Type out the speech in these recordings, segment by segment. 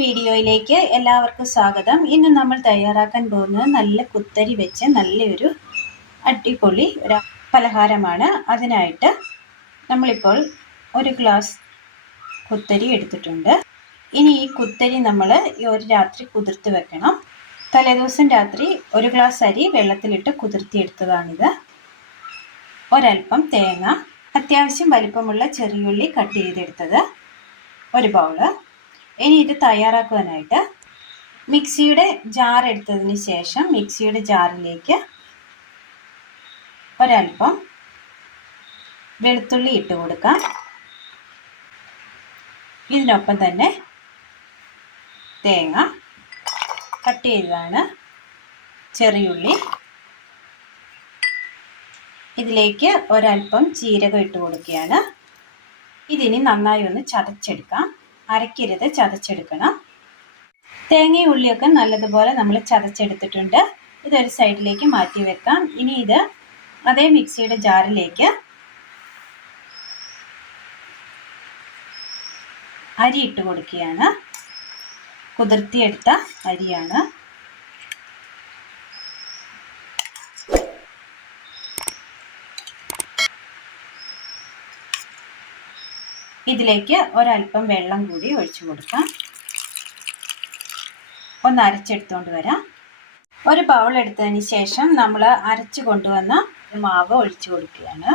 വീഡിയോയിലേക്ക് എല്ലാവർക്കും സ്വാഗതം. ഇന്ന് നമ്മൾ തയ്യാറാക്കാൻ പോകുന്നത് നല്ല കുത്തരി വെച്ച് നല്ലൊരു അടിപൊളി ഒരു പലഹാരമാണ്. അതിനായിട്ട് നമ്മളിപ്പോൾ ഒരു ഗ്ലാസ് കുത്തരി എടുത്തിട്ടുണ്ട്. ഇനി ഈ കുത്തരി നമ്മൾ ഒരു രാത്രി കുതിർത്ത് വെക്കണം. തലേദിവസം രാത്രി ഒരു ഗ്ലാസ് അരി വെള്ളത്തിലിട്ട് കുതിർത്തിയെടുത്തതാണിത്. ഒരൽപ്പം തേങ്ങ, അത്യാവശ്യം വലിപ്പമുള്ള ചെറിയുള്ളി കട്ട് ചെയ്തെടുത്തത്, ഒരു ബൗള്. ഇനി ഇത് തയ്യാറാക്കുവാനായിട്ട് മിക്സിയുടെ ജാർ എടുത്തതിന് ശേഷം മിക്സിയുടെ ജാറിലേക്ക് ഒരൽപ്പം വെളുത്തുള്ളി ഇട്ട് കൊടുക്കാം. ഇതിനൊപ്പം തന്നെ തേങ്ങ കട്ട് ചെയ്തതാണ്, ചെറിയുള്ളി, ഇതിലേക്ക് ഒരൽപ്പം ജീരകം ഇട്ട് കൊടുക്കുകയാണ്. ഇതിനി നന്നായി ഒന്ന് ചതച്ചെടുക്കാം. അരക്കരുത്, ചതച്ചെടുക്കണം. തേങ്ങയും ഉള്ളിയൊക്കെ നല്ലതുപോലെ നമ്മൾ ചതച്ചെടുത്തിട്ടുണ്ട്. ഇതൊരു സൈഡിലേക്ക് മാറ്റി വെക്കാം. ഇനി ഇത് അതേ മിക്സിയുടെ ജാറിലേക്ക് അരി ഇട്ട് കൊടുക്കുകയാണ്. കുതിർത്തിയെടുത്ത അരിയാണ്. ഇതിലേക്ക് ഒരൽപ്പം വെള്ളം കൂടി ഒഴിച്ചു കൊടുക്കാം. ഒന്ന് അരച്ചെടുത്തുകൊണ്ട് വരാം. ഒരു ബൗൾ എടുത്തതിന് ശേഷം നമ്മൾ അരച്ചു കൊണ്ടുവന്ന മാവ് ഒഴിച്ചു കൊടുക്കുകയാണ്.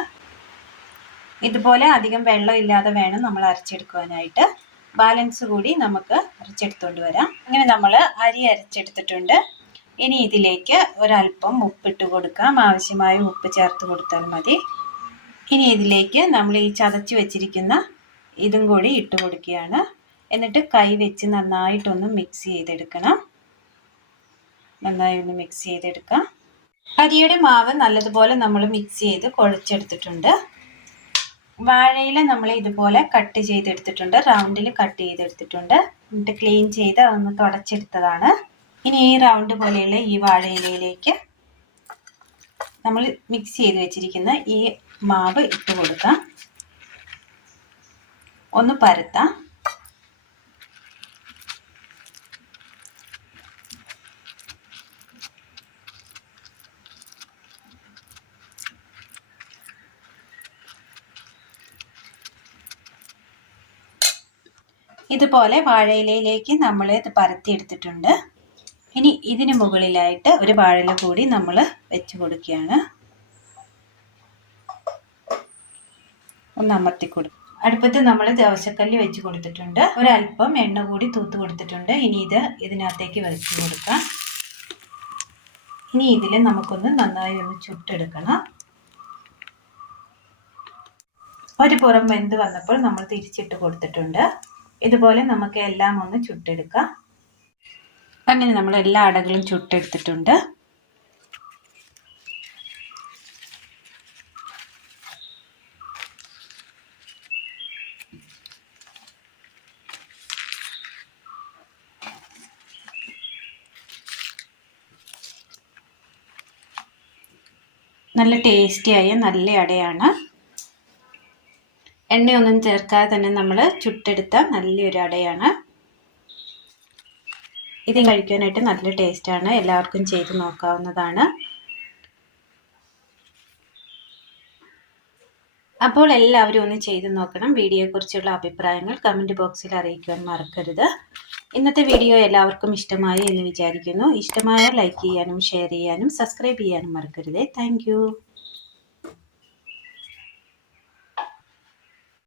ഇതുപോലെ അധികം വെള്ളം ഇല്ലാതെ വേണം നമ്മൾ അരച്ചെടുക്കുവാനായിട്ട്. ബാലൻസ് കൂടി നമുക്ക് അരച്ചെടുത്തുകൊണ്ട് വരാം. അങ്ങനെ നമ്മൾ അരി അരച്ചെടുത്തിട്ടുണ്ട്. ഇനി ഇതിലേക്ക് ഒരൽപ്പം ഉപ്പിട്ട് കൊടുക്കാം. ആവശ്യമായ ഉപ്പ് ചേർത്ത് കൊടുത്താൽ മതി. ഇനി ഇതിലേക്ക് നമ്മൾ ഈ ചതച്ച് വെച്ചിരിക്കുന്ന ഇതും കൂടി ഇട്ട് കൊടുക്കുകയാണ്. എന്നിട്ട് കൈ വെച്ച് നന്നായിട്ടൊന്ന് മിക്സ് ചെയ്തെടുക്കണം. നന്നായി ഒന്ന് മിക്സ് ചെയ്തെടുക്കാം. അരിയുടെ മാവ് നല്ലതുപോലെ നമ്മൾ മിക്സ് ചെയ്ത് കുഴച്ചെടുത്തിട്ടുണ്ട്. വാഴയില നമ്മൾ ഇതുപോലെ കട്ട് ചെയ്തെടുത്തിട്ടുണ്ട്, റൗണ്ടിൽ കട്ട് ചെയ്തെടുത്തിട്ടുണ്ട്. എന്നിട്ട് ക്ലീൻ ചെയ്ത് ഒന്ന് തുടച്ചെടുത്തതാണ്. ഇനി ഈ റൗണ്ട് പോലെയുള്ള ഈ വാഴയിലയിലേക്ക് നമ്മൾ മിക്സ് ചെയ്ത് വെച്ചിരിക്കുന്ന ഈ മാവ് ഇട്ട് കൊടുക്കാം. ഒന്ന് പരത്താം. ഇതുപോലെ വാഴയിലയിലേക്ക് നമ്മൾ ഇത് പരത്തിയെടുത്തിട്ടുണ്ട്. ഇനി ഇതിന് മുകളിലായിട്ട് ഒരു വാഴയില കൂടി നമ്മൾ വെച്ച് കൊടുക്കുകയാണ്. ഒന്ന് അമർത്തി കൊടുക്കും. അടുപ്പത്ത് നമ്മൾ ദോശക്കല്ല് വെച്ച് കൊടുത്തിട്ടുണ്ട്. ഒരൽപ്പം എണ്ണ കൂടി തൂത്ത് കൊടുത്തിട്ടുണ്ട്. ഇനി ഇത് ഇതിനകത്തേക്ക് വെച്ച് കൊടുക്കാം. ഇനി ഇതിൽ നമുക്കൊന്ന് നന്നായി ഒന്ന് ചുട്ടെടുക്കണം. ഒരു പുറം വെന്ത് വന്നപ്പോൾ നമ്മൾ തിരിച്ചിട്ട് കൊടുത്തിട്ടുണ്ട്. ഇതുപോലെ നമുക്ക് എല്ലാം ഒന്ന് ചുട്ടെടുക്കാം. അങ്ങനെ നമ്മൾ എല്ലാ അടകളും ചുട്ടെടുത്തിട്ടുണ്ട്. നല്ല ടേസ്റ്റിയായ നല്ല അടയാണ്. എണ്ണയൊന്നും ചേർക്കാതെ തന്നെ നമ്മൾ ചുട്ടെടുത്ത നല്ലൊരു അടയാണ്. ഇത് കഴിക്കാനായിട്ട് നല്ല ടേസ്റ്റാണ്. എല്ലാവർക്കും ചെയ്ത് നോക്കാവുന്നതാണ്. അപ്പോൾ എല്ലാവരും ഒന്ന് ചെയ്ത് നോക്കണം. വീഡിയോയെക്കുറിച്ചുള്ള അഭിപ്രായങ്ങൾ കമൻറ്റ് ബോക്സിൽ അറിയിക്കുവാൻ മറക്കരുത്. ഇന്നത്തെ വീഡിയോ എല്ലാവർക്കും ഇഷ്ടമായി എന്ന് വിചാരിക്കുന്നു. ഇഷ്ടമായാൽ ലൈക്ക് ചെയ്യാനും ഷെയർ ചെയ്യാനും സബ്സ്ക്രൈബ് ചെയ്യാനും മറക്കരുത്. താങ്ക്